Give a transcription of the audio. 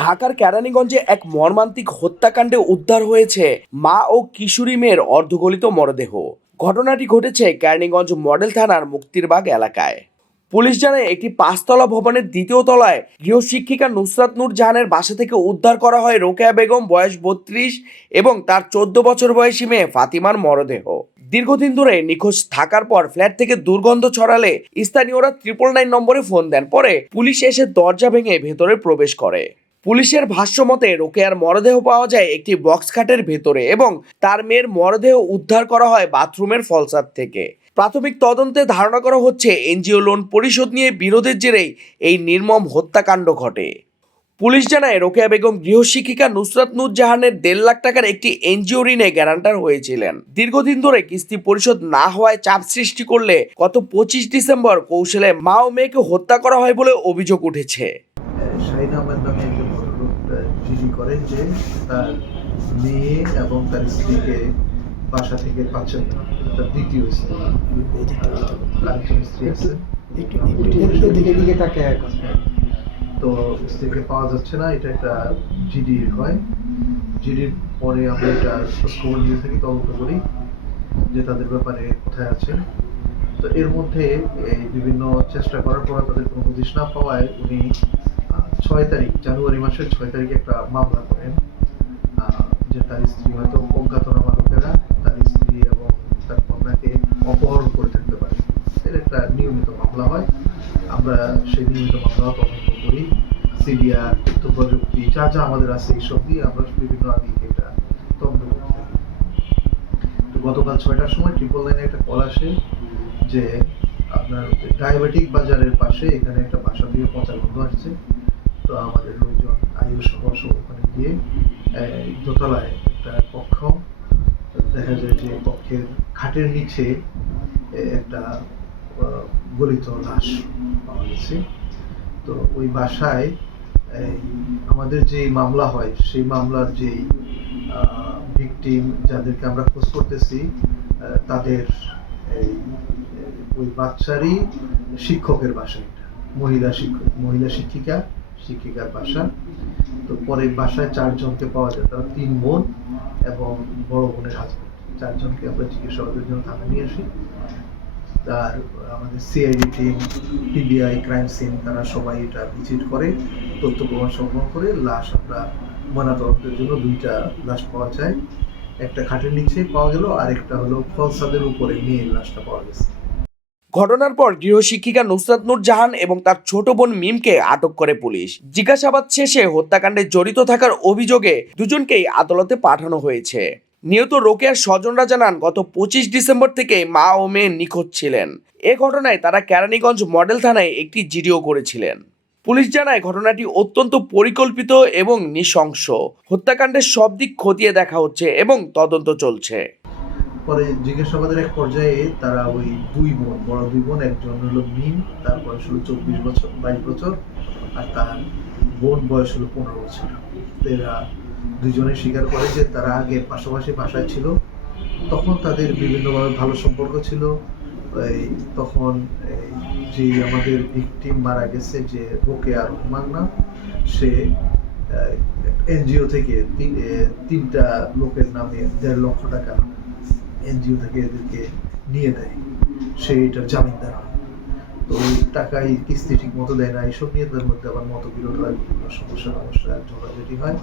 ঢাকার কেরানীগঞ্জে এক মর্মান্তিক হত্যাকাণ্ডে উদ্ধার হয়েছে মা ও কিশোরী মেয়ের অর্ধগলিত মরদেহ। ঘটনাটি ঘটেছে কেরানীগঞ্জ মডেল থানার মুক্তিরবাগ এলাকায়। পুলিশ জানায় একটি পাঁচতলা ভবনের দ্বিতীয় তলায় গৃহশিক্ষিকা নুসরাত নূর জাহানের বাসা থেকে উদ্ধার করা হয় রোকেয়া বেগম বয়স 32 এবং তার 14 বছর বয়সী মেয়ে ফাতিমার মরদেহ। দীর্ঘদিন ধরে নিখোঁজ থাকার পর ফ্ল্যাট থেকে দুর্গন্ধ ছড়ালে স্থানীয়রা 999 নম্বরে ফোন দেন। পরে পুলিশ এসে দরজা ভেঙে ভেতরে প্রবেশ করে। পুলিশের ভাষ্য মতে রোকেয়ার মরদেহ পাওয়া যায় একটি বক্স খাটের ভেতরে এবং তার মেয়ের মরদেহ উদ্ধার করা হয় বাথরুমের ফলসাদ থেকে। প্রাথমিক তদন্তে ধারণা করা হচ্ছে এনজিও লোন পরিশোধ নিয়ে বিরোধের জেরেই এই নির্মম হত্যাকাণ্ড ঘটে। পুলিশ জানায় রোকেয়া বেগম গৃহশিক্ষিকা নুসরাত নূর জাহানের 1.5 লাখ টাকার একটি এনজিও ঋণে গ্যারান্টার হয়েছিলেন। দীর্ঘদিন ধরে কিস্তি পরিশোধ না হওয়ায় চাপ সৃষ্টি করলে গত 25 ডিসেম্বর কৌশলে মা ও মেয়েকে হত্যা করা হয় বলে অভিযোগ উঠেছে। শাহিন আহমেদ নামে একজন ভদ্রলোক জিডি করেন যে তার মেয়ে এবং তার স্ত্রীকে বাসা থেকে পাচ্ছেন না। তার দ্বিতীয় স্ত্রী, আরেকজন স্ত্রী আছে, তো স্ত্রীকে পাওয়া যাচ্ছে না। এটা একটা জিডির হয়। জিডির পরে আমরা এটা খবর নিয়ে থাকি, তদন্ত করি যে তাদের ব্যাপারে কোথায় আছে। তো এর মধ্যে এই বিভিন্ন চেষ্টা করার পর তাদের কোনো হদিশ না পাওয়ায় উনি 6 তারিখ, জানুয়ারি মাসের 6 তারিখে একটা মামলা করেন যে তার স্ত্রী হয়তো অজ্ঞাতনামা লোকেরা তার স্ত্রী এবং তার কন্যাকে অপহরণ করে থাকতে পারে। এর একটা নিয়মিত মামলা হয়। আমরা সেই নিয়মিত মামলা তদন্ত করি, সিডিআর, তথ্য প্রযুক্তি যা যা আমাদের আছে এইসব দিয়ে আমরা বিভিন্ন দিকে এটা তদন্ত করতে থাকি। তো গতকাল 6টার সময় 999 একটা কল আসে যে আপনার ডায়াবেটিক বাজারের পাশে এখানে একটা বাসা দিয়ে পচা গন্ধ আসছে। তো আমাদের লোকজন আয়ুষ সহ ওখানে গিয়ে দোতলায় একটা কক্ষ দেখা যায় যে কক্ষের খাটের নিচে একটা গলিত লাশ পাওয়া গেছে। তো ওই বাসায় আমাদের যে মামলা হয় সেই মামলার যে ভিকটিম যাদেরকে আমরা খোঁজ করতেছি তাদের ওই বাচ্চারই শিক্ষকের বাসা, এটা মহিলা শিক্ষিকার বাসা। তো পরে বাসায় 4 জনকে পাওয়া যায়, তারা 3 বোন এবং বড় বোনের হাজবেন্ড। 4 জনকে আমরা জিজ্ঞাসাবাদের জন্য থানায় নিয়ে আসি। তার আমাদের CID team, PBI, crime scene, তারা সবাই এটা ভিজিট করে, তথ্য প্রমাণ সংগ্রহ করে লাশ আমরা ময়নাতদন্তের জন্য 2টা লাশ পাওয়া যায়। একটা খাটের নিচে পাওয়া গেল, আর একটা হলো ফলসাদের উপরে মেয়ের লাশটা পাওয়া গেছে। ঘটনার পর গৃহশিক্ষিকা নুসরাত নূর জাহান এবং তার ছোট বোন মিমকে আটক করে পুলিশ। জিজ্ঞাসাবাদ শেষে হত্যাকাণ্ডে জড়িত থাকার অভিযোগে দুজনকেই আদালতে পাঠানো হয়েছে। নিহত রোকেয়ার স্বজনরা জানান গত 25 ডিসেম্বর থেকে মা ও মেয়ে নিখোঁজ ছিলেন। এ ঘটনায় তারা কেরানীগঞ্জ মডেল থানায় একটি জিডিও করেছিলেন। পুলিশ জানায় ঘটনাটি অত্যন্ত পরিকল্পিত এবং নৃশংস। হত্যাকাণ্ডের সব দিক খতিয়ে দেখা হচ্ছে এবং তদন্ত চলছে। পরে জিজ্ঞাসাবাদের এক পর্যায়ে তারা ওই 2 বোন, বড় 2 বোন, একজন হলো মিম, তার বয়স হলো 22 বছর, আর তার বোন বয়স হলো 15 বছর। এরা দুজনে স্বীকার করে যে তারা আগে পাশাপাশি বাসায় ছিল, তখন তাদের বিভিন্নভাবে ভালো সম্পর্ক ছিল। তখন যে আমাদের ভিকটিম মারা গেছে, যে রোকেয়া রহমান নাম, সে এনজিও থেকে 3টা লোকের নামে 1.5 লক্ষ টাকা এনজিও থেকে এদেরকে নিয়ে দেয়, সে এটার জামিনদার হয়। তো ওই টাকায় কিস্তি ঠিক মতো দেয় না, এইসব নিয়ে তাদের মধ্যে আবার মতবিরোধ হয়, বিভিন্ন সমস্যা ঝগড়াঝাটি হয়।